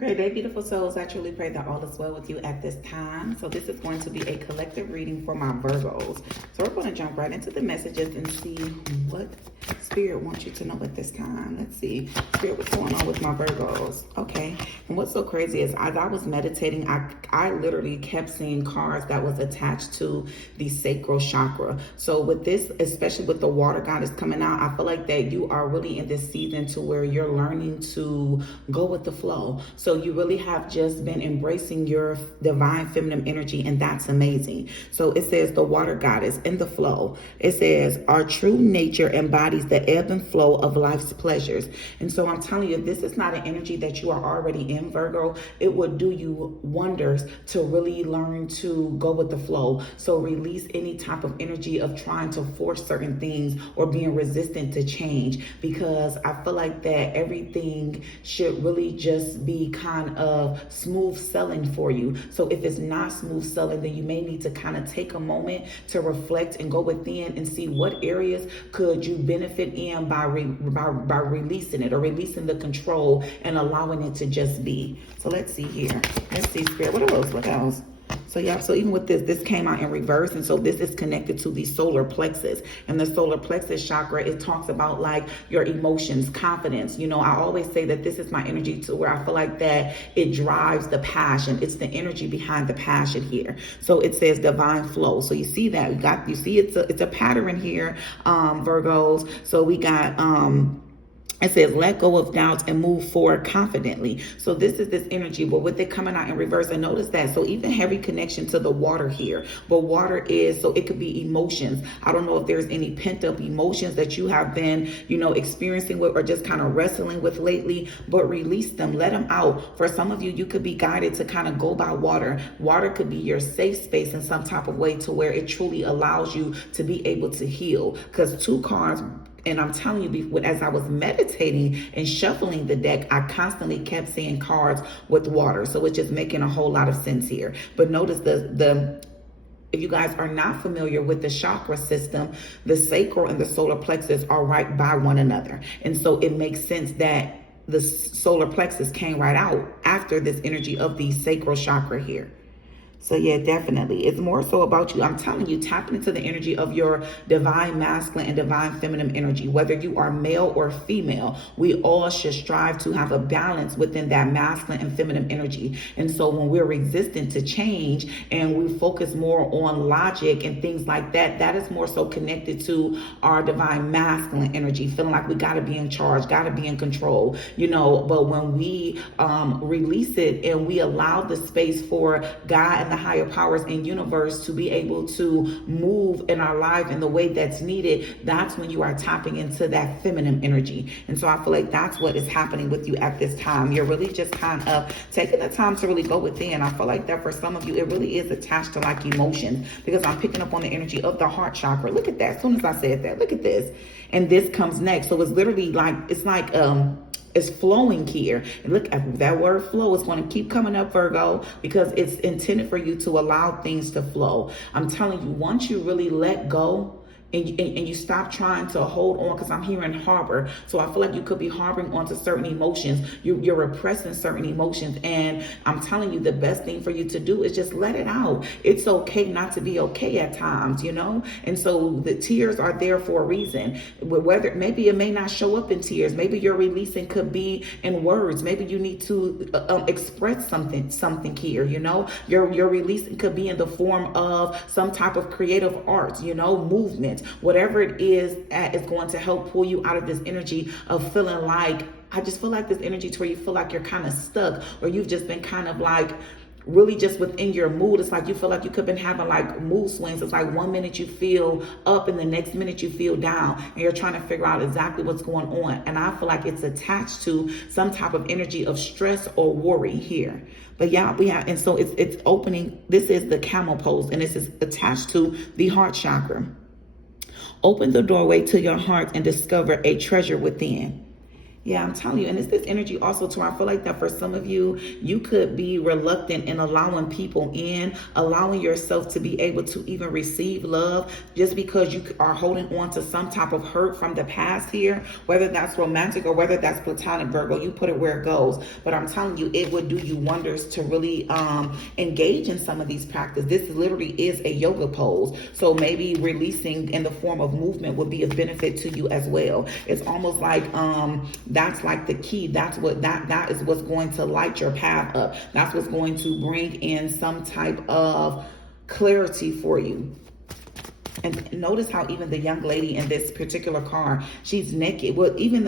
Great day, beautiful souls. I truly pray that all is well with you at this time. So this is going to be a collective reading for my Virgos. So we're going to jump right into the messages and see what Spirit wants you to know at this time. Let's see. Spirit, what's going on with my Virgos? Okay. And what's so crazy is as I was meditating, I literally kept seeing cards that was attached to the sacral chakra. So with this, especially with the water goddess coming out, I feel like that you are really in this season to where you're learning to go with the flow. So you really have just been embracing your divine feminine energy, and that's amazing. So it says the water goddess in the flow. It says our true nature embodies the ebb and flow of life's pleasures. And so I'm telling you, if this is not an energy that you are already in, Virgo, it would do you wonders to really learn to go with the flow. So release any type of energy of trying to force certain things or being resistant to change, because I feel like that everything should really just be kind of smooth selling for you. So if it's not smooth selling, then you may need to kind of take a moment to reflect and go within and see what areas could you benefit in by releasing it, or releasing the control and allowing it to just be. So let's see here. Let's see, Spirit. What else? What else? So yeah, so even with this came out in reverse, and so this is connected to the solar plexus. And the solar plexus chakra, it talks about like your emotions, confidence. You know, I always say that this is my energy to where I feel like that it drives the passion. It's the energy behind the passion here. So it says divine flow. So you see that you see it's a pattern here, Virgos. So we got it says, let go of doubts and move forward confidently. So this is this energy, but with it coming out in reverse, and notice that. So even heavy connection to the water here, but water is, so it could be emotions. I don't know if there's any pent up emotions that you have been, experiencing with or just kind of wrestling with lately, but release them, let them out. For some of you, you could be guided to kind of go by water. Water could be your safe space in some type of way to where it truly allows you to be able to heal. Because two cards, and I'm telling you, as I was meditating and shuffling the deck, I constantly kept seeing cards with water. So it's just making a whole lot of sense here. But notice if you guys are not familiar with the chakra system, the sacral and the solar plexus are right by one another. And so it makes sense that the solar plexus came right out after this energy of the sacral chakra here. So yeah, definitely. It's more so about you. I'm telling you, tapping into the energy of your divine masculine and divine feminine energy. Whether you are male or female, we all should strive to have a balance within that masculine and feminine energy. And so when we're resistant to change and we focus more on logic and things like that, that is more so connected to our divine masculine energy, feeling like we got to be in charge, got to be in control, but when we release it and we allow the space for God and the higher powers in universe to be able to move in our life in the way that's needed, that's when you are tapping into that feminine energy. And so I feel like that's what is happening with you at this time. You're really just kind of taking the time to really go within. I feel like that for some of you, it really is attached to like emotions, because I'm picking up on the energy of the heart chakra. Look at that. As soon as I said that, look at this. And this comes next. So it's literally like, it's flowing here. And look at that word flow is going to keep coming up, Virgo, because it's intended for you to allow things to flow. I'm telling you, once you really let go and you stop trying to hold on, because I'm hearing harbor. So I feel like you could be harboring onto certain emotions. You're repressing certain emotions. And I'm telling you, the best thing for you to do is just let it out. It's okay not to be okay at times, And so the tears are there for a reason. Whether maybe it may not show up in tears. Maybe your releasing could be in words. Maybe you need to express something here, Your releasing could be in the form of some type of creative art, movement. Whatever it is going to help pull you out of this energy of feeling like, I just feel like this energy to where you feel like you're kind of stuck, or you've just been kind of like really just within your mood. It's like you feel like you could have been having like mood swings. It's like one minute you feel up and the next minute you feel down, and you're trying to figure out exactly what's going on. And I feel like it's attached to some type of energy of stress or worry here. But yeah, and so it's opening. This is the camel pose, and this is attached to the heart chakra. Open the doorway to your heart and discover a treasure within. Yeah, I'm telling you. And it's this energy also too. I feel like that for some of you, you could be reluctant in allowing people in, allowing yourself to be able to even receive love just because you are holding on to some type of hurt from the past here, whether that's romantic or whether that's platonic, Virgo. You put it where it goes. But I'm telling you, it would do you wonders to really engage in some of these practices. This literally is a yoga pose. So maybe releasing in the form of movement would be a benefit to you as well. It's almost like that's like the key. That is what's going to light your path up. That's what's going to bring in some type of clarity for you. And notice how even the young lady in this particular car, she's naked. Well, even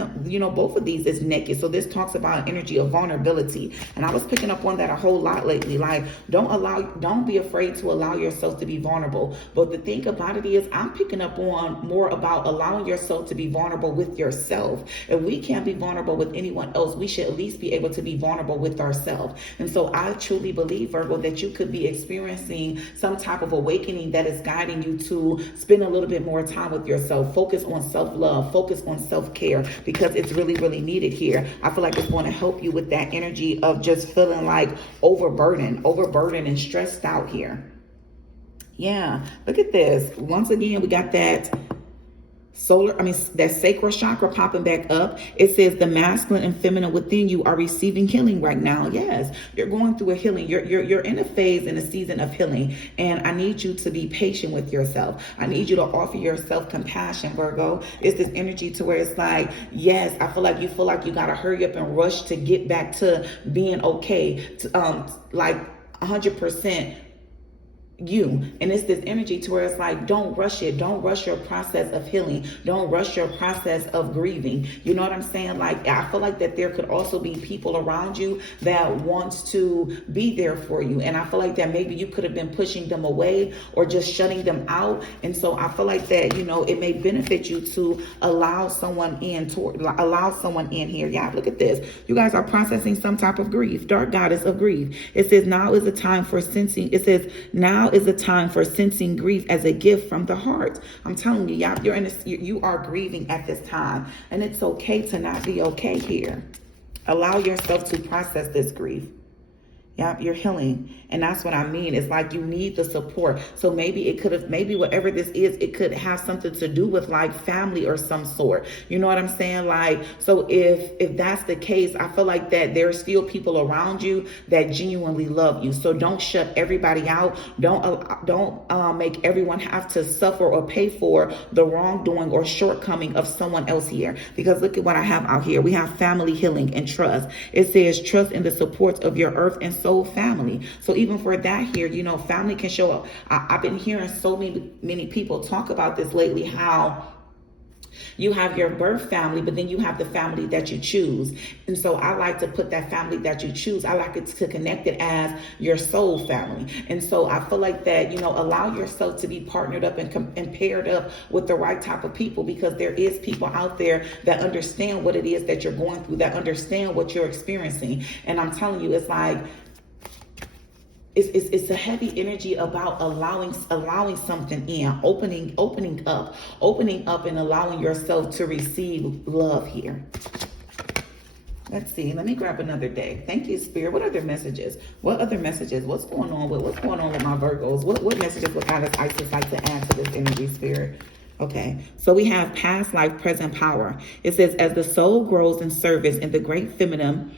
both of these is naked. So this talks about an energy of vulnerability. And I was picking up on that a whole lot lately. Like, don't be afraid to allow yourself to be vulnerable. But the thing about it is, I'm picking up on more about allowing yourself to be vulnerable with yourself. If we can't be vulnerable with anyone else, we should at least be able to be vulnerable with ourselves. And so I truly believe, Virgo, that you could be experiencing some type of awakening that is guiding you to spend a little bit more time with yourself. Focus on self-love. Focus on self-care, because it's really, really needed here. I feel like it's going to help you with that energy of just feeling like overburdened and stressed out here. Yeah, look at this. Once again, we got that that sacral chakra popping back up. It says the masculine and feminine within you are receiving healing right now. Yes, you're going through a healing. You're in a phase, in a season of healing. And I need you to be patient with yourself. I need you to offer yourself compassion, Virgo. It's this energy to where it's like, yes, I feel like you got to hurry up and rush to get back to being okay. Like 100% you. And it's this energy to where it's like, don't rush it. Don't rush your process of healing. Don't rush your process of grieving. You know what I'm saying? Like, I feel like that there could also be people around you that wants to be there for you. And I feel like that maybe you could have been pushing them away or just shutting them out. And so I feel like that, it may benefit you to allow someone in here. Yeah, look at this. You guys are processing some type of grief. Dark goddess of grief. It says now is the time for sensing. It says now is the time for sensing grief as a gift from the heart. I'm telling you, you are grieving at this time, and it's okay to not be okay here. Allow yourself to process this grief. Yep, you're healing. And that's what I mean. It's like you need the support. So maybe whatever this is, it could have something to do with like family or some sort. You know what I'm saying? Like, so if that's the case, I feel like that there are still people around you that genuinely love you. So don't shut everybody out. Don't make everyone have to suffer or pay for the wrongdoing or shortcoming of someone else here. Because look at what I have out here. We have family healing and trust. It says trust in the support of your earth and soul family. So even for that here, family can show up. I've been hearing so many people talk about this lately, how you have your birth family, but then you have the family that you choose. And so I like to put that family that you choose, I like it to connect it as your soul family. And so I feel like that, allow yourself to be partnered up and paired up with the right type of people, because there is people out there that understand what it is that you're going through, that understand what you're experiencing. And I'm telling you, it's like, it's a heavy energy about allowing something in, opening up and allowing yourself to receive love here. Let's see. Let me grab another day. Thank you, Spirit. What other messages? What's going on with my Virgos? What messages would Goddess Isis like to add to this energy, Spirit? Okay, so we have past life, present power. It says, as the soul grows in service in the great feminine,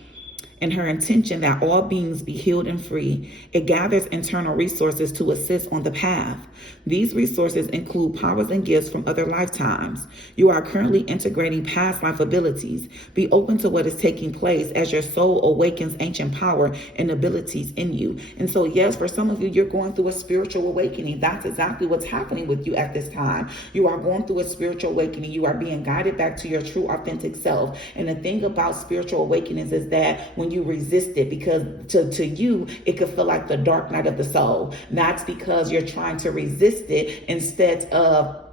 and her intention that all beings be healed and free, it gathers internal resources to assist on the path. These resources include powers and gifts from other lifetimes. You are currently integrating past life abilities. Be open to what is taking place as your soul awakens ancient power and abilities in you. And so, yes, for some of you, you're going through a spiritual awakening. That's exactly what's happening with you at this time. You are going through a spiritual awakening. You are being guided back to your true, authentic self. And the thing about spiritual awakenings is that when you resist it, because to you, it could feel like the dark night of the soul. That's because you're trying to resist it instead of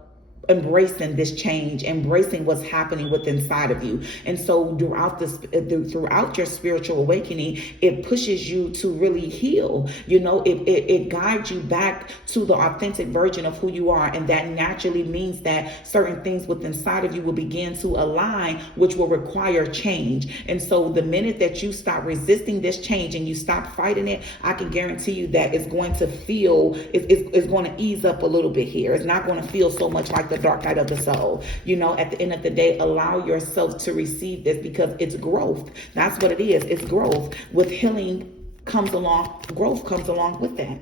embracing this change, embracing what's happening within inside of you. And so throughout your spiritual awakening, it pushes you to really heal. It guides you back to the authentic version of who you are. And that naturally means that certain things within inside of you will begin to align, which will require change. And so the minute that you stop resisting this change and you stop fighting it, I can guarantee you that it's going to it's going to ease up a little bit here. It's not going to feel so much like the dark night of the soul. At the end of the day, allow yourself to receive this, because it's growth. That's what it is. It's growth. With healing comes along, growth comes along with that.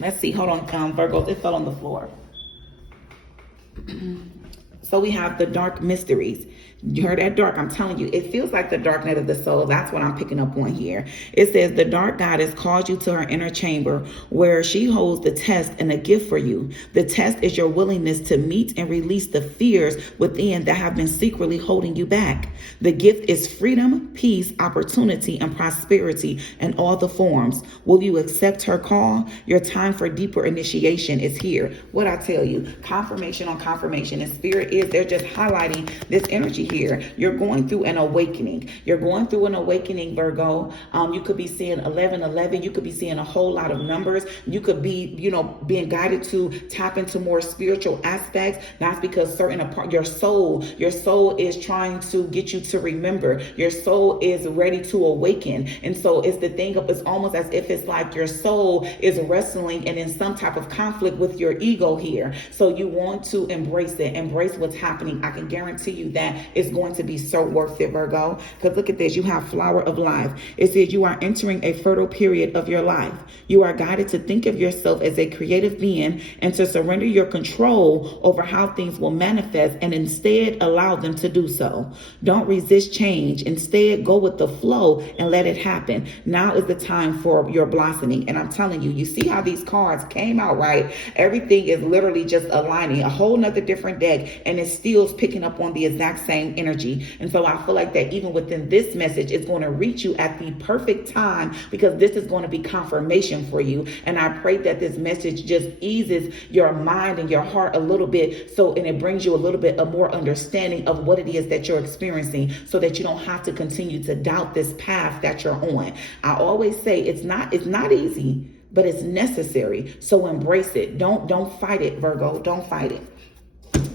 Let's see. Hold on, Virgos. It fell on the floor. So we have the dark mysteries. You heard that dark? I'm telling you, it feels like the dark night of the soul. That's what I'm picking up on here. It says the dark goddess calls you to her inner chamber, where she holds the test and a gift for you. The test is your willingness to meet and release the fears within that have been secretly holding you back. The gift is freedom, peace, opportunity, and prosperity in all the forms. Will you accept her call? Your time for deeper initiation is here. What I tell you, confirmation on confirmation. And Spirit they're just highlighting this energy here. You're going through an awakening. You're going through an awakening, Virgo. You could be seeing 1111. You could be seeing a whole lot of numbers. You could be, being guided to tap into more spiritual aspects. That's because your soul is trying to get you to remember. Your soul is ready to awaken. And so it's almost as if it's like your soul is wrestling and in some type of conflict with your ego here. So you want to embrace it, embrace what's happening. I can guarantee you that it's going to be so worth it, Virgo. Because look at this. You have flower of life. It says you are entering a fertile period of your life. You are guided to think of yourself as a creative being and to surrender your control over how things will manifest and instead allow them to do so. Don't resist change. Instead, go with the flow and let it happen. Now is the time for your blossoming. And I'm telling you, you see how these cards came out, right? Everything is literally just aligning. A whole nother different deck, and it still picking up on the exact same energy. And so I feel like that even within this message, it's going to reach you at the perfect time, because this is going to be confirmation for you. And I pray that this message just eases your mind and your heart a little bit, and it brings you a little bit of more understanding of what it is that you're experiencing, so that you don't have to continue to doubt this path that you're on. I always say it's not easy, but it's necessary. So embrace it. Don't fight it, Virgo. Don't fight it.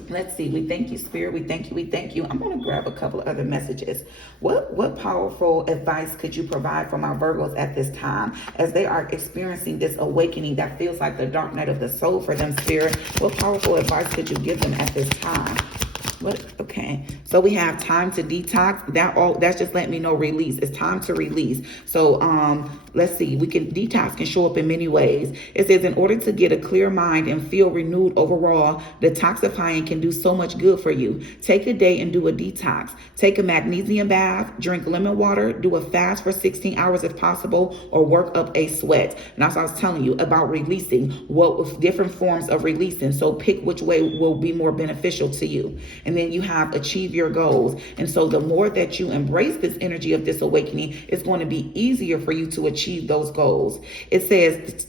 Let's see. We thank you, Spirit. We thank you. We thank you. I'm going to grab a couple of other messages. What powerful advice could you provide for my Virgos at this time as they are experiencing this awakening that feels like the dark night of the soul for them, Spirit? What powerful advice could you give them at this time? Okay, so we have time to detox. That's just letting me know release. It's time to release. So let's see. Detox can show up in many ways. It says in order to get a clear mind and feel renewed overall, detoxifying can do so much good for you. Take a day and do a detox. Take a magnesium bath, drink lemon water, do a fast for 16 hours if possible, or work up a sweat. And that's what I was telling you about releasing, what different forms of releasing. So pick which way will be more beneficial to you. And then you have achieve your goals. And so the more that you embrace this energy of this awakening, it's going to be easier for you to achieve those goals. It says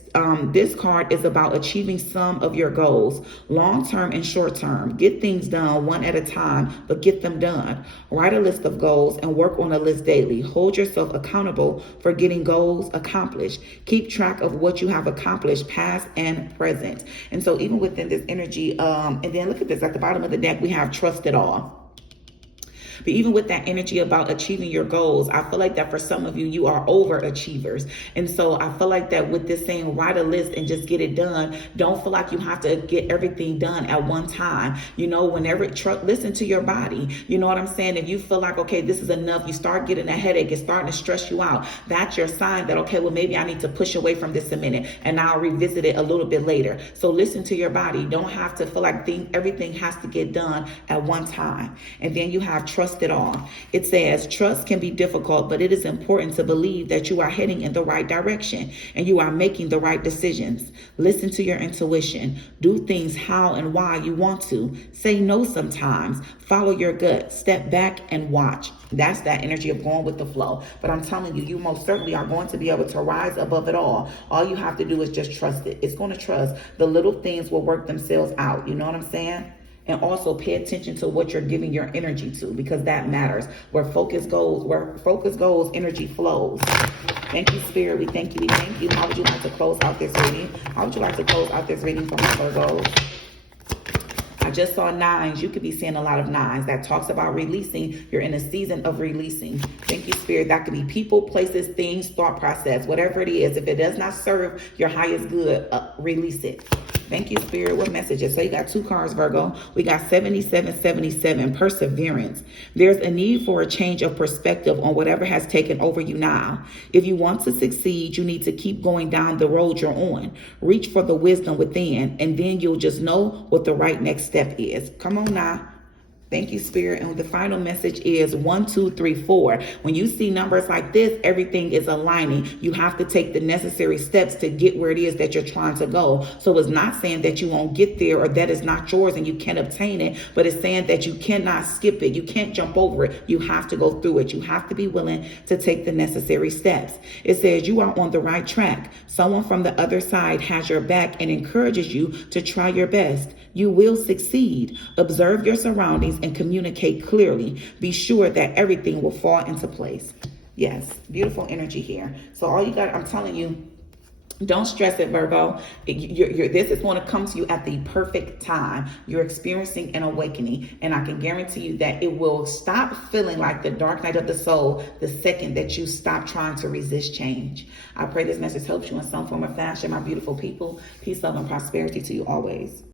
this card is about achieving some of your goals, long-term and short-term. Get things done one at a time, but get them done. Write a list of goals and work on a list daily. Hold yourself accountable for getting goals accomplished. Keep track of what you have accomplished, past and present. And so even within this energy, and then look at this, at the bottom of the deck, we have trust it all. But even with that energy about achieving your goals, I feel like that for some of you, you are overachievers. And so I feel like that with this saying, write a list and just get it done. Don't feel like you have to get everything done at one time. You know, whenever, listen to your body. You know what I'm saying? If you feel like, okay, this is enough, you start getting a headache, it's starting to stress you out. That's your sign that, okay, well, maybe I need to push away from this a minute and I'll revisit it a little bit later. So listen to your body. Don't have to feel like everything has to get done at one time. And then you have trust trust it all. It says, trust can be difficult, but it is important to believe that you are heading in the right direction and you are making the right decisions. Listen to your intuition. Do things how and why you want to. Say no sometimes. Follow your gut. Step back and watch. That's that energy of going with the flow. But I'm telling you, you most certainly are going to be able to rise above it all. All you have to do is just trust it. It's going to trust. The little things will work themselves out. You know what I'm saying? And also pay attention to what you're giving your energy to, because that matters. Where focus goes, energy flows. Thank you, Spirit. We thank you. We thank you. How would you like to close out this reading? How would you like to close out this reading for my Virgos? I just saw nines. You could be seeing a lot of nines. That talks about releasing. You're in a season of releasing. Thank you, Spirit. That could be people, places, things, thought process, whatever it is. If it does not serve your highest good, release it. Thank you, Spirit. What messages? So you got 2 cards, Virgo. We got 7777, perseverance. There's a need for a change of perspective on whatever has taken over you now. If you want to succeed, you need to keep going down the road you're on. Reach for the wisdom within, and then you'll just know what the right next step is. Come on now. Thank you, Spirit. And the final message is 1, 2, 3, 4. When you see numbers like this, everything is aligning. You have to take the necessary steps to get where it is that you're trying to go. So it's not saying that you won't get there or that it's not yours and you can't obtain it, but it's saying that you cannot skip it. You can't jump over it. You have to go through it. You have to be willing to take the necessary steps. It says you are on the right track. Someone from the other side has your back and encourages you to try your best. You will succeed. Observe your surroundings and communicate clearly. Be sure that everything will fall into place. Yes, beautiful energy here. So all you got, I'm telling you, don't stress it, Virgo. This is going to come to you at the perfect time. You're experiencing an awakening, and I can guarantee you that it will stop feeling like the dark night of the soul the second that you stop trying to resist change. I pray this message helps you in some form or fashion, my beautiful people. Peace, love, and prosperity to you always.